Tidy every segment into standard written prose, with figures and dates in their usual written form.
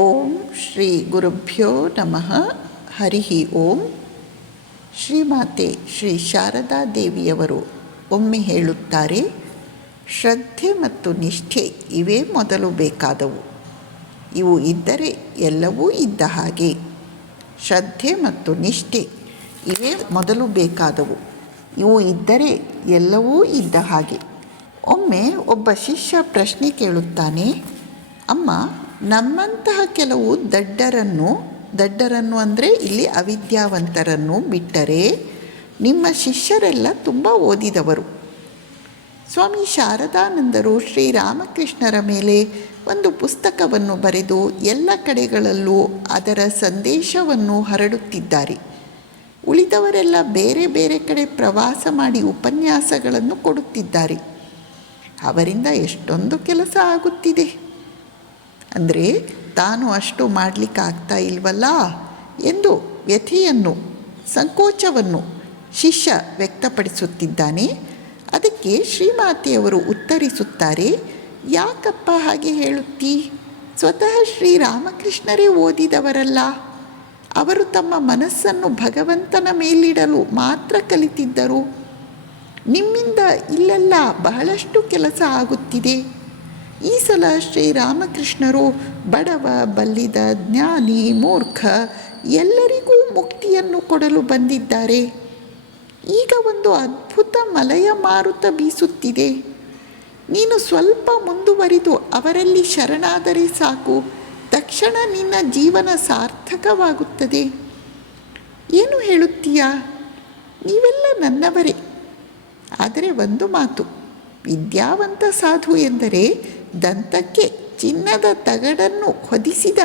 ಓಂ ಶ್ರೀ ಗುರುಭ್ಯೋ ನಮಃ. ಹರಿ ಓಂ. ಶ್ರೀಮಾತೆ ಶ್ರೀ ಶಾರದಾ ದೇವಿಯವರು ಒಮ್ಮೆ ಹೇಳುತ್ತಾರೆ, ಶ್ರದ್ಧೆ ಮತ್ತು ನಿಷ್ಠೆ ಇವೇ ಮೊದಲು ಬೇಕಾದವು. ಇವು ಇದ್ದರೆ ಎಲ್ಲವೂ ಇದ್ದ ಹಾಗೆ. ಶ್ರದ್ಧೆ ಮತ್ತು ನಿಷ್ಠೆ ಇವೇ ಮೊದಲು ಬೇಕಾದವು. ಇವು ಇದ್ದರೆ ಎಲ್ಲವೂ ಇದ್ದ ಹಾಗೆ. ಒಮ್ಮೆ ಒಬ್ಬ ಶಿಷ್ಯ ಪ್ರಶ್ನೆ ಕೇಳುತ್ತಾನೆ, ಅಮ್ಮ, ನಮ್ಮಂತಹ ಕೆಲವು ದಡ್ಡರನ್ನು ಅಂದರೆ ಇಲ್ಲಿ ಅವಿದ್ಯಾವಂತರನ್ನು ಬಿಟ್ಟರೆ ನಿಮ್ಮ ಶಿಷ್ಯರೆಲ್ಲ ತುಂಬ ಓದಿದವರು. ಸ್ವಾಮಿ ಶಾರದಾನಂದರು ಶ್ರೀರಾಮಕೃಷ್ಣರ ಮೇಲೆ ಒಂದು ಪುಸ್ತಕವನ್ನು ಬರೆದು ಎಲ್ಲ ಕಡೆಗಳಲ್ಲೂ ಅದರ ಸಂದೇಶವನ್ನು ಹರಡುತ್ತಿದ್ದಾರೆ. ಉಳಿದವರೆಲ್ಲ ಬೇರೆ ಬೇರೆ ಕಡೆ ಪ್ರವಾಸ ಮಾಡಿ ಉಪನ್ಯಾಸಗಳನ್ನು ಕೊಡುತ್ತಿದ್ದಾರೆ. ಅವರಿಂದ ಎಷ್ಟೊಂದು ಕೆಲಸ ಆಗುತ್ತಿದೆ, ಅಂದರೆ ತಾನು ಅಷ್ಟು ಮಾಡಲಿಕ್ಕಾಗ್ತಾ ಇಲ್ವಲ್ಲ ಎಂದು ವ್ಯಥೆಯನ್ನು, ಸಂಕೋಚವನ್ನು ಶಿಷ್ಯ ವ್ಯಕ್ತಪಡಿಸುತ್ತಿದ್ದಾನೆ. ಅದಕ್ಕೆ ಶ್ರೀಮಾತೆಯವರು ಉತ್ತರಿಸುತ್ತಾರೆ, ಯಾಕಪ್ಪ ಹಾಗೆ ಹೇಳುತ್ತೀ? ಸ್ವತಃ ಶ್ರೀರಾಮಕೃಷ್ಣರೇ ಓದಿದವರಲ್ಲ. ಅವರು ತಮ್ಮ ಮನಸ್ಸನ್ನು ಭಗವಂತನ ಮೇಲಿಡಲು ಮಾತ್ರ ಕಲಿತಿದ್ದರು. ನಿಮ್ಮಿಂದ ಇಲ್ಲೆಲ್ಲ ಬಹಳಷ್ಟು ಕೆಲಸ ಆಗುತ್ತಿದೆ. ಈ ಸಲ ಶ್ರೀರಾಮಕೃಷ್ಣರು ಬಡವ, ಬಲ್ಲಿದ, ಜ್ಞಾನಿ, ಮೂರ್ಖ ಎಲ್ಲರಿಗೂ ಮುಕ್ತಿಯನ್ನು ಕೊಡಲು ಬಂದಿದ್ದಾರೆ. ಈಗ ಒಂದು ಅದ್ಭುತ ಮಲಯ ಮಾರುತ ಬೀಸುತ್ತಿದೆ. ನೀನು ಸ್ವಲ್ಪ ಮುಂದುವರಿದು ಅವರಲ್ಲಿ ಶರಣಾದರೆ ಸಾಕು, ತಕ್ಷಣ ನಿನ್ನ ಜೀವನ ಸಾರ್ಥಕವಾಗುತ್ತದೆ. ಏನು ಹೇಳುತ್ತೀಯಾ? ನೀವೆಲ್ಲ ನನ್ನವರೇ. ಆದರೆ ಒಂದು ಮಾತು, ವಿದ್ಯಾವಂತ ಸಾಧು ಎಂದರೆ ದಂತಕ್ಕೆ ಚಿನ್ನದ ತಗಡನ್ನು ಹೊದಿಸಿದ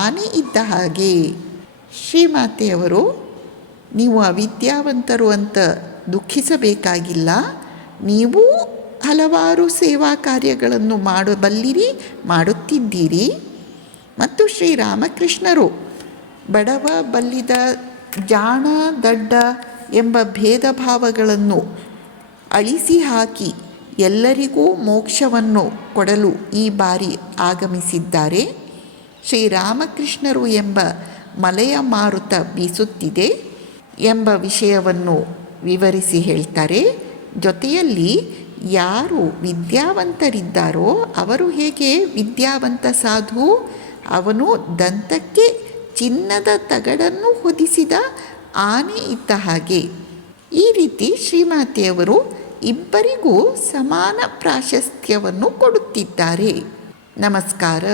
ಆನೆ ಇದ್ದ ಹಾಗೆ. ಶ್ರೀಮಾತೆಯವರು, ನೀವು ಅವಿದ್ಯಾವಂತರು ಅಂತ ದುಃಖಿಸಬೇಕಾಗಿಲ್ಲ. ನೀವೂ ಹಲವಾರು ಸೇವಾ ಕಾರ್ಯಗಳನ್ನು ಮಾಡಬಲ್ಲಿರಿ, ಮಾಡುತ್ತಿದ್ದೀರಿ. ಮತ್ತು ಶ್ರೀರಾಮಕೃಷ್ಣರು ಬಡವ, ಬಲ್ಲಿದ, ಜಾಣ, ದಡ್ಡ ಎಂಬ ಭೇದ ಭಾವಗಳನ್ನು ಅಳಿಸಿ ಹಾಕಿ ಎಲ್ಲರಿಗೂ ಮೋಕ್ಷವನ್ನು ಕೊಡಲು ಈ ಬಾರಿ ಆಗಮಿಸಿದ್ದಾರೆ. ಶ್ರೀರಾಮಕೃಷ್ಣರು ಎಂಬ ಮಲಯ ಮಾರುತ ಬೀಸುತ್ತಿದೆ ಎಂಬ ವಿಷಯವನ್ನು ವಿವರಿಸಿ ಹೇಳ್ತಾರೆ. ಜೊತೆಯಲ್ಲಿ ಯಾರು ವಿದ್ಯಾವಂತರಿದ್ದಾರೋ ಅವರು ಹೇಗೆ ವಿದ್ಯಾವಂತ ಸಾಧು, ಅವನು ದಂತಕ್ಕೆ ಚಿನ್ನದ ತಗಡನ್ನು ಹೊದಿಸಿದ ಆನೆ ಇದ್ದ ಹಾಗೆ. ಈ ರೀತಿ ಶ್ರೀಮಾತೆಯವರು ಇಬ್ಬರಿಗೂ ಸಮಾನ ಪ್ರಾಶಸ್ತ್ಯವನ್ನು ಕೊಡುತ್ತಿದ್ದಾರೆ. ನಮಸ್ಕಾರ.